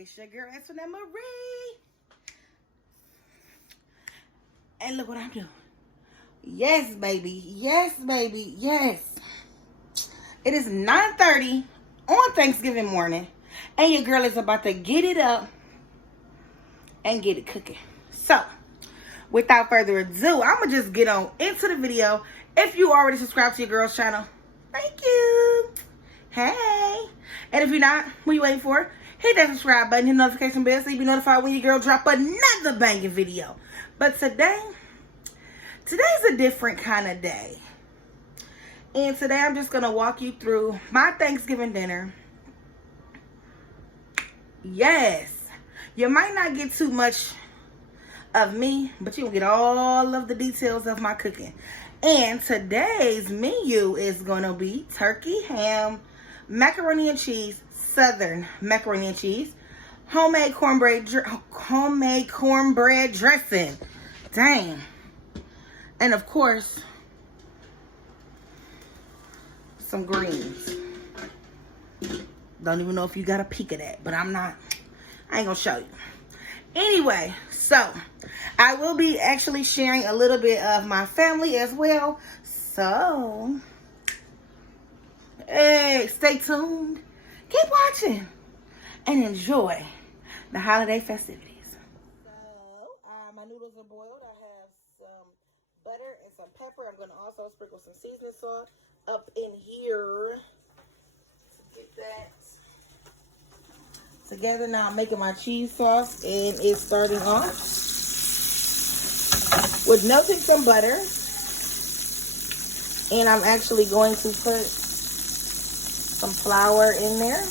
It's your girl, Antoinette Marie. And look what I'm doing. Yes, baby. Yes, baby. Yes. It is 9:30 on Thanksgiving morning. And your girl is about to get it up and get it cooking. So, without further ado, I'm going to just get on into the video. If you already subscribed to your girl's channel, thank you. Hey. And if you're not, what are you waiting for? Hit that subscribe button, hit the notification bell so you be notified when your girl drop another banging video. But today's a different kind of day. And today I'm just going to walk you through my Thanksgiving dinner. Yes, you might not get too much of me, but you'll get all of the details of my cooking. And today's menu is going to be turkey, ham, macaroni and cheese, southern macaroni and cheese, homemade cornbread dressing. Dang. And of course, some greens. Don't even know if you got a peek of that, but I ain't gonna show you. Anyway, so I will be actually sharing a little bit of my family as well. So, hey, stay tuned, keep watching, and enjoy the holiday festivities. So, my noodles are boiled. I have some butter and some pepper. I'm gonna also sprinkle some seasoning salt up in here to get that together. Now I'm making my cheese sauce, and it's starting off with melting some butter, and I'm actually going to put some flour in there.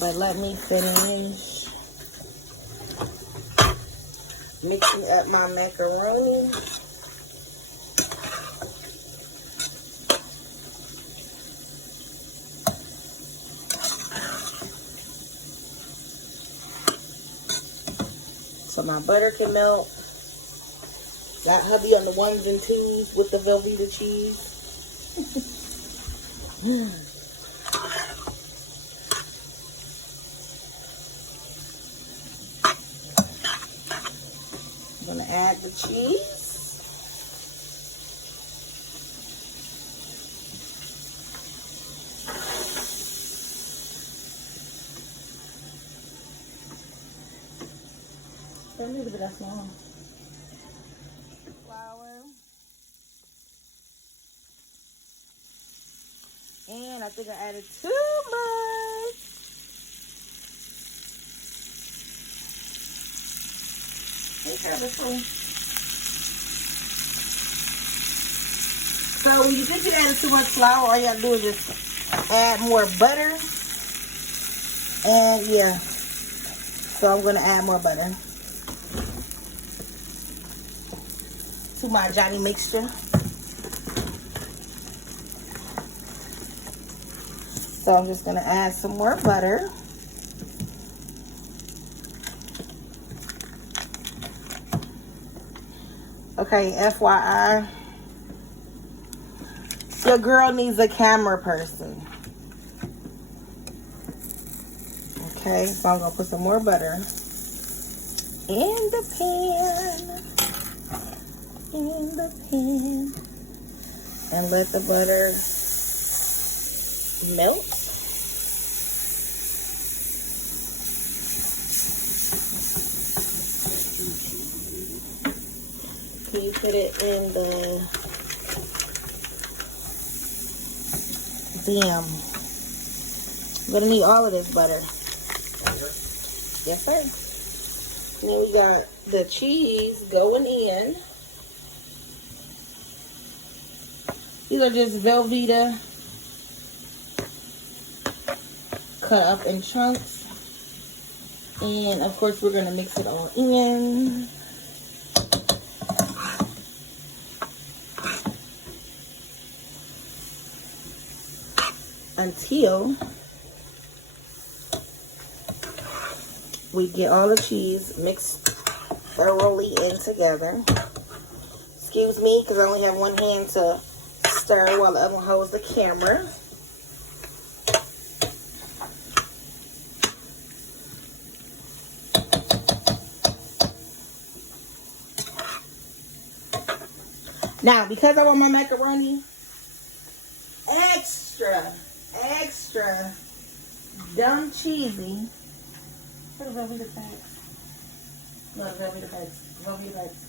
But let me finish mixing up my macaroni. So my butter can melt. Got hubby on the ones and twos with the Velveeta cheese. I'm gonna add the cheese. A little bit of small. Flour. And I think I added too much. Take care of it too. So when you think you added too much flour, all you gotta do is just add more butter. And yeah. So I'm gonna add more butter to my Johnny mixture. So I'm just gonna add some more butter. Okay, FYI, your girl needs a camera person. Okay, so I'm gonna put some more butter in the pan. And let the butter melt. Can you put it in the I'm gonna need all of this butter. Yes, sir. Now we got the cheese going in. These are just Velveeta cut up in chunks. And of course we're gonna mix it all in. Until we get all the cheese mixed thoroughly in together. Excuse me, because I only have one hand to stir while the other one holds the camera. Now, because I want my macaroni extra dumb cheesy. What is over the bags? No, it's over the bags. It's over your bags.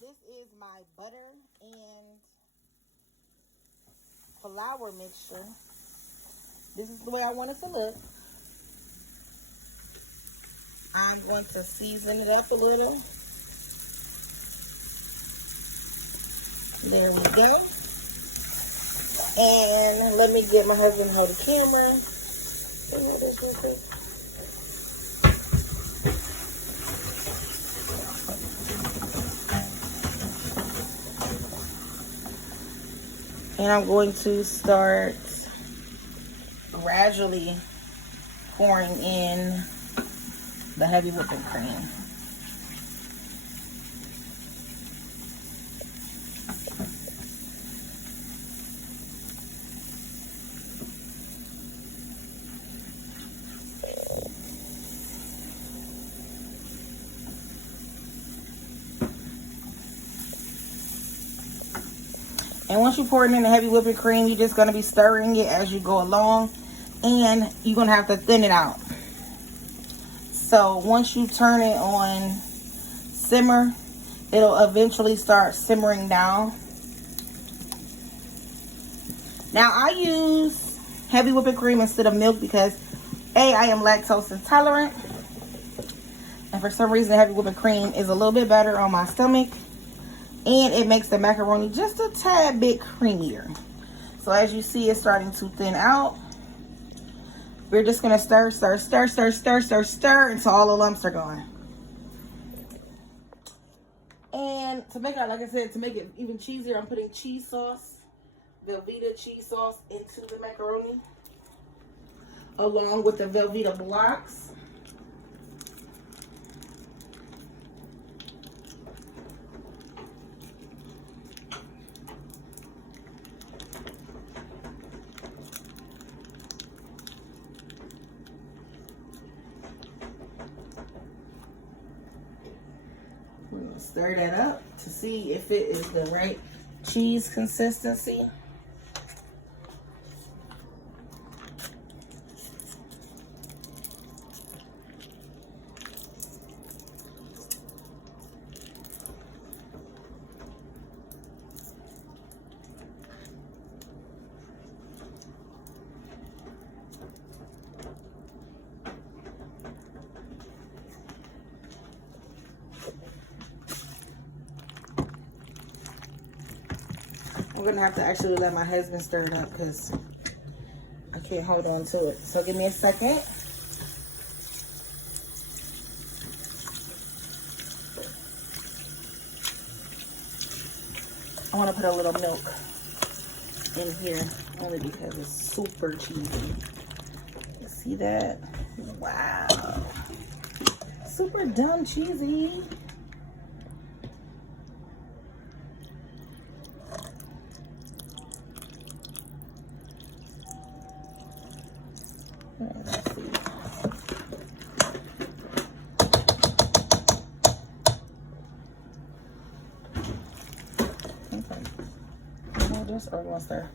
This is my butter and flour mixture. This is the way I want it to look. I'm going to season it up a little. There we go. And let me get my husband to hold the camera. And I'm going to start gradually pouring in the heavy whipping cream. And once you pour it in the heavy whipping cream, you're just going to be stirring it as you go along. And you're going to have to thin it out. So once you turn it on simmer, it'll eventually start simmering down. Now I use heavy whipping cream instead of milk because I am lactose intolerant. And for some reason, heavy whipping cream is a little bit better on my stomach. And it makes the macaroni just a tad bit creamier. So as you see, it's starting to thin out. We're just going to stir until all the lumps are gone. And to make it, like I said, to make it even cheesier, I'm putting cheese sauce, Velveeta cheese sauce, into the macaroni, along with the Velveeta blocks. We're going to stir that up to see if it is the right cheese consistency. I'm gonna have to actually let my husband stir it up because I can't hold on to it. So give me a second. I want to put a little milk in here only because it's super cheesy. You see that? Wow. Super dumb cheesy. Let's see. Okay. Hold this or one stir.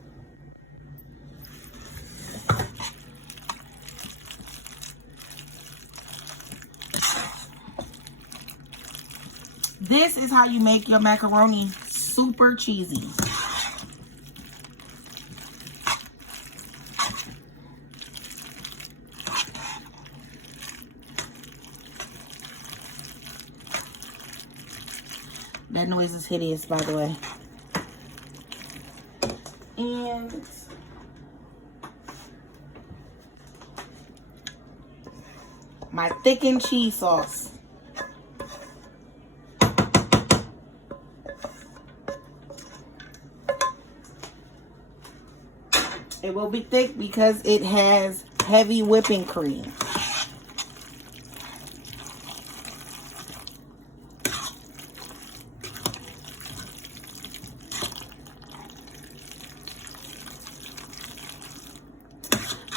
This is how you make your macaroni super cheesy. That noise is hideous, by the way. And my thickened cheese sauce. It will be thick because it has heavy whipping cream.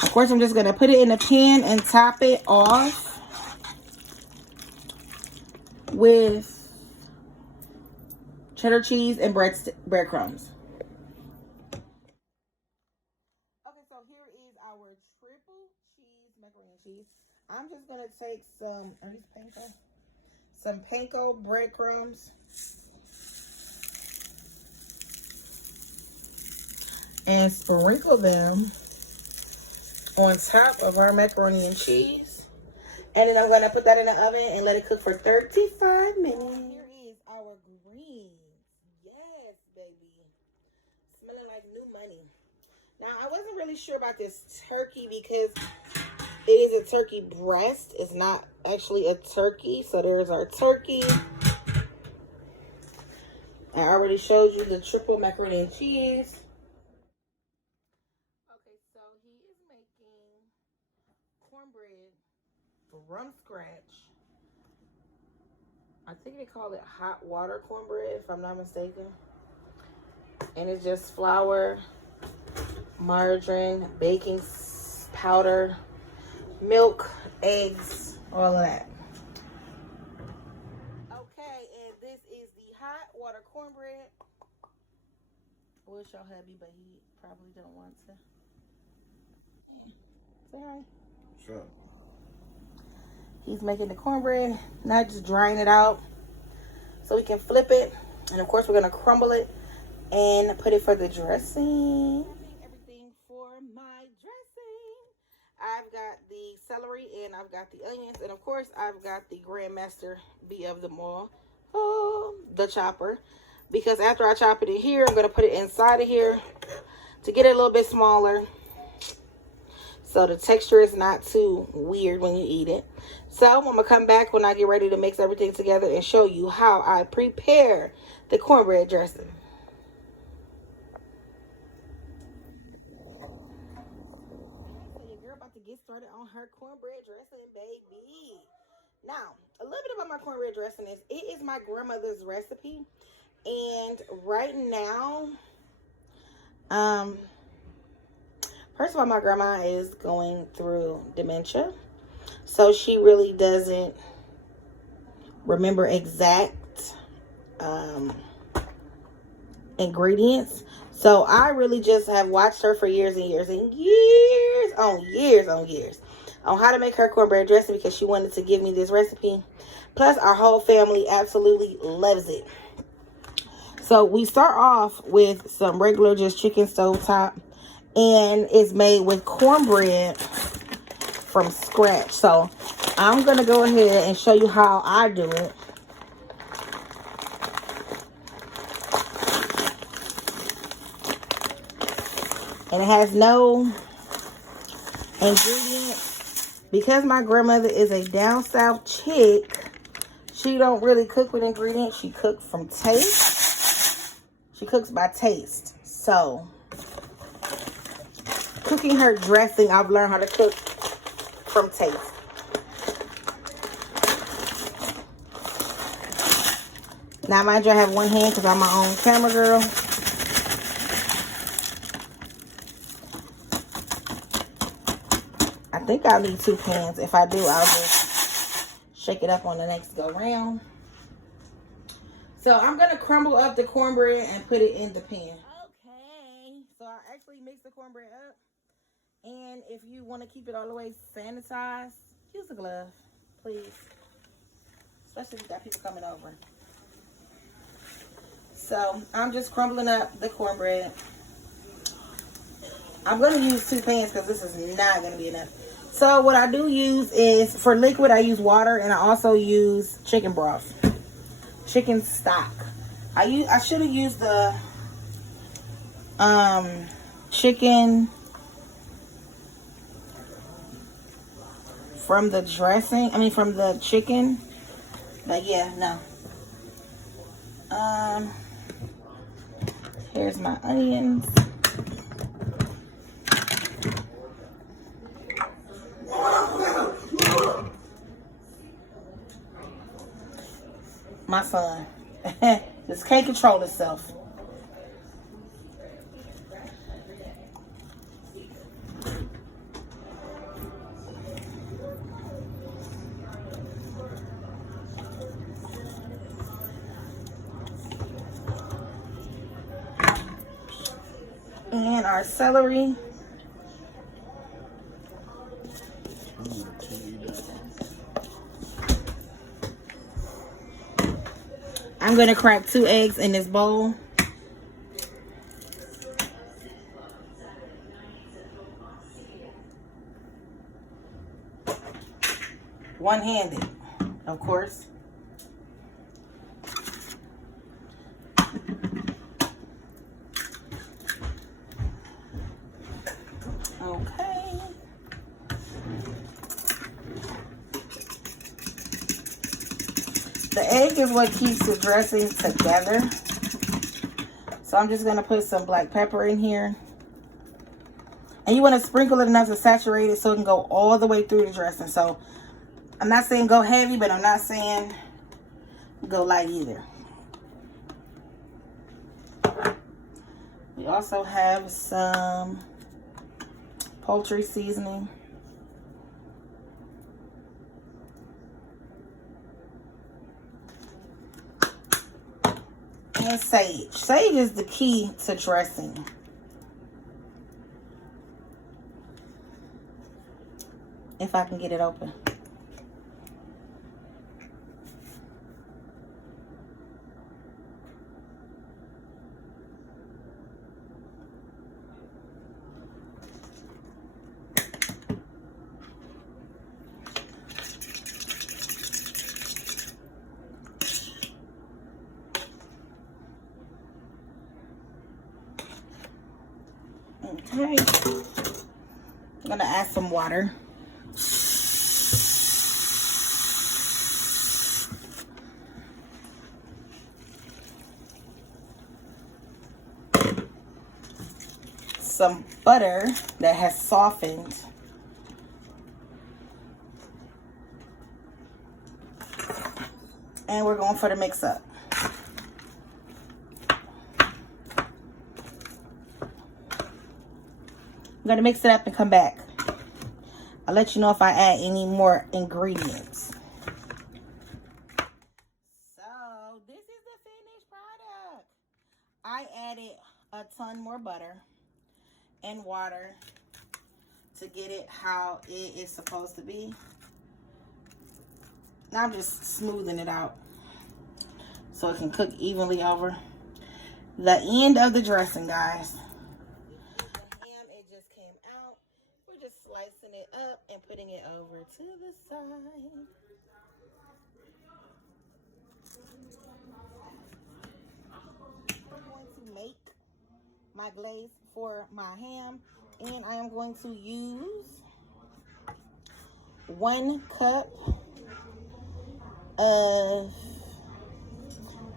Of course, I'm just going to put it in a pan and top it off with cheddar cheese and breadcrumbs. Okay, so here is our triple cheese macaroni and cheese. I'm just going to take some, are these panko? Some panko breadcrumbs. And sprinkle them on top of our macaroni and cheese. And then I'm going to put that in the oven and let it cook for 35 minutes. Here is our greens. Yes, baby. Smelling like new money. Now, I wasn't really sure about this turkey because it is a turkey breast. It's not actually a turkey. So there's our turkey. I already showed you the triple macaroni and cheese. Okay, so he is making cornbread from scratch. I think they call it hot water cornbread, if I'm not mistaken. And it's just flour, margarine, baking powder, milk, eggs, all of that. Okay, and this is the hot water cornbread. I wish y'all hubby, but he probably don't want to. Say hi. Sure. He's making the cornbread, not just drying it out, so we can flip it. And of course, we're gonna crumble it and put it for the dressing. Everything for my dressing. I've got the celery and I've got the onions, and of course, I've got the Grandmaster B of them all, the chopper. Because after I chop it in here, I'm gonna put it inside of here to get it a little bit smaller, so the texture is not too weird when you eat it. So I'm going to come back when I get ready to mix everything together and show you how I prepare the cornbread dressing. So your girl about to get started on her cornbread dressing, baby. Now, a little bit about my cornbread dressing is it is my grandmother's recipe. And right now, first of all, my grandma is going through dementia. So she really doesn't remember exact ingredients. So I really just have watched her for years and years and years on how to make her cornbread dressing, because she wanted to give me this recipe. Plus, our whole family absolutely loves it. So we start off with some regular just chicken stovetop. And it's made with cornbread from scratch. So I'm going to go ahead and show you how I do it. And it has no ingredients. Because my grandmother is a down south chick, she don't really cook with ingredients. She cooks from taste. She cooks by taste. So cooking her dressing, I've learned how to cook from taste. Now, mind you, I have one hand because I'm my own camera girl. I think I'll need 2 pans. If I do, I'll just shake it up on the next go round. So I'm going to crumble up the cornbread and put it in the pan. Okay. So I actually mix the cornbread up. And if you want to keep it all the way sanitized, use a glove, please. Especially if you got people coming over. So I'm just crumbling up the cornbread. I'm going to use 2 pans because this is not going to be enough. So what I do use is, for liquid, I use water, and I also use chicken broth. Chicken stock. I should have used the chicken from the dressing. I mean, from the chicken. But yeah, no. Here's my onions. My son. Just can't control itself. And our celery. I'm going to crack 2 eggs in this bowl. One-handed, of course. Okay. The egg is what keeps the dressing together. So I'm just going to put some black pepper in here. And you want to sprinkle it enough to saturate it so it can go all the way through the dressing. So I'm not saying go heavy, but I'm not saying go light either. We also have some poultry seasoning. And sage. Sage is the key to dressing. If I can get it open. Okay, I'm gonna add some water. Some butter that has softened. And we're going for the mix up. I'm going to mix it up and come back. I'll let you know if I add any more ingredients. So, this is the finished product. I added a ton more butter and water to get it how it is supposed to be. Now I'm just smoothing it out so it can cook evenly over. The end of the dressing, guys. Slicing it up and putting it over to the side. I'm going to make my glaze for my ham, and I am going to use 1 cup of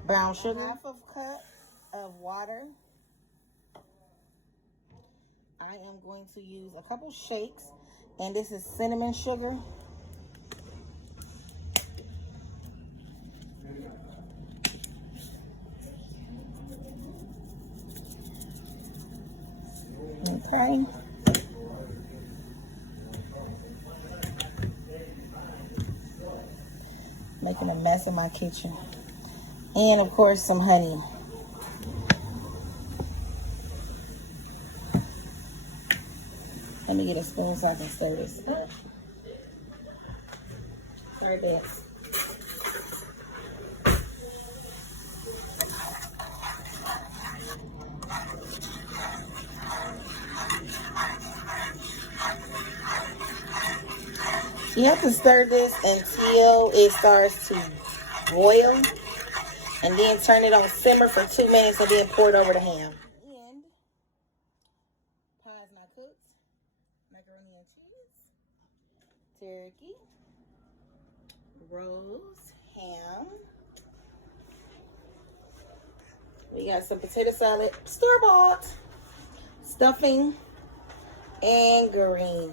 brown sugar, half a cup of water. I am going to use a couple shakes, and this is cinnamon sugar. Okay. Making a mess in my kitchen. And of course, some honey. Let me get a spoon so I can stir this up. Sorry, babe. You have to stir this until it starts to boil, and then turn it on simmer for 2 minutes, and then pour it over the ham. And pie's not cooked. Macaroni and cheese, turkey, rose, ham. We got some potato salad, store-bought, stuffing, and greens.